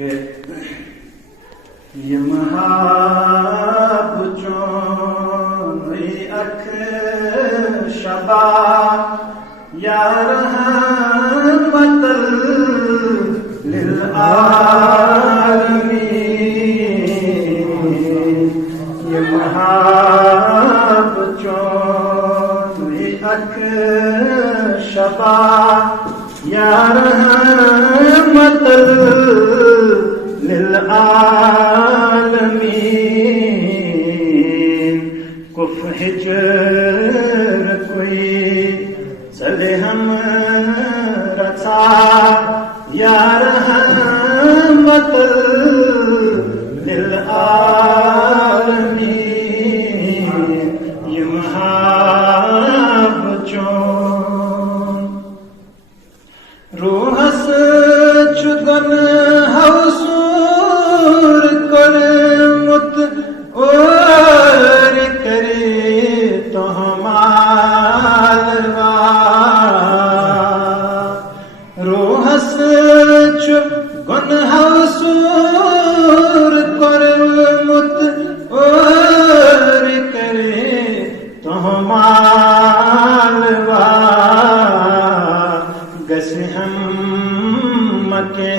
کہ یہ محاب چونی اکھ شبا یا رحمت للعالمین یہ محاب چونی اکھ شبا یا رحمت للعالمین کف ہجر کوئی چلے ہم رچا یا رحمت للعالمین یہ محاب چون روحس چگن حوصور کر مت اور کرے تو ہمارا روحس چگن حوصور کر مت اور کرے تو ہمارا گس ہم مکے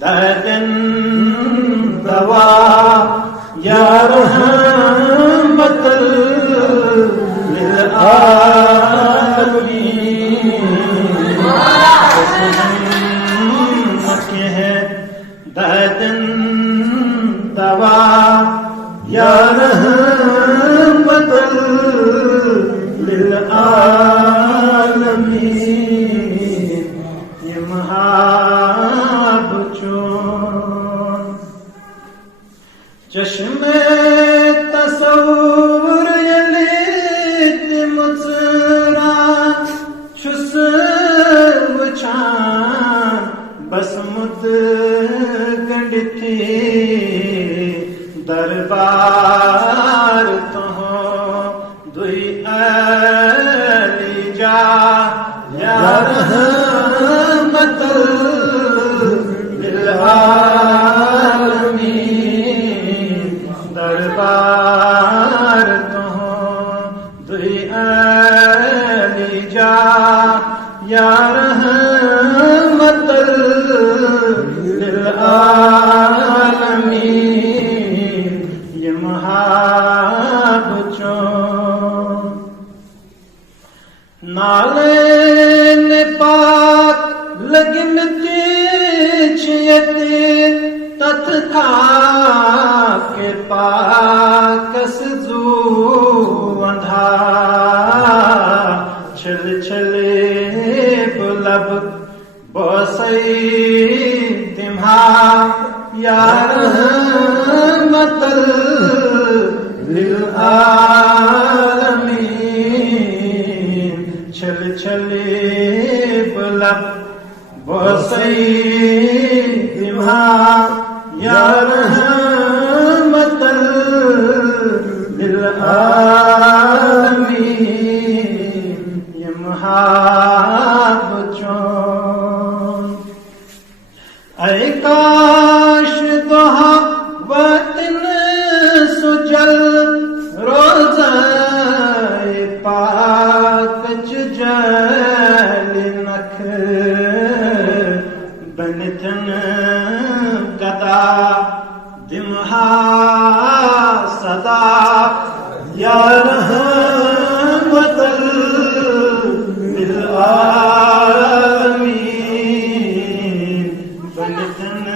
دادن دوا یا رحمت للعالمین مکے دادن دوا یا رحمت للعالمین یہ محاب چون چشم تصور یلیت مصرا چھس وچان بس مد گنڈتی دربار تو دوئی علی جا یا رحمت للعالمین دربار تو دوئی علی جا یا رحمت للعالمین یہ محاب چون نالین پاک لگن تیچیت تت خاک پاکس زو اندھا چل چلے بلب بوسی تمہا یا رحمت للعالمین چل چلے بلب بوسی تمہا یا رحمت للعالمین یہ محاب چون اے کاش دوہا وطن سجل روزہ پاک جل نکھ بنتن گدا دمہا صدا یا رحمت للعالمین بنتن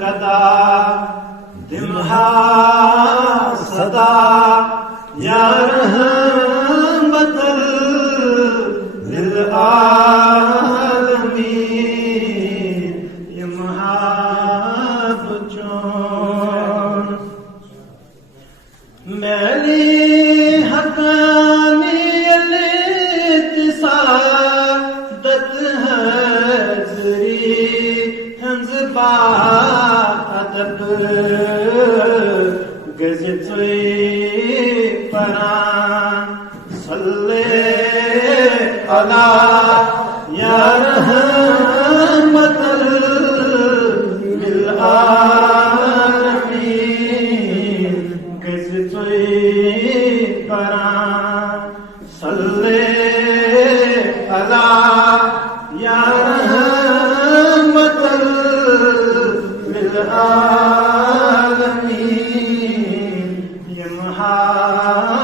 گدا دمہا صدا یا رحمت للعالمین یہ محاب چون میلی حقانی الیتصادت حضری ہنزبا ادب گزتوی پران صلی علی یا رحمت کراں صلی علی یا رحمت للعالمین یہ محال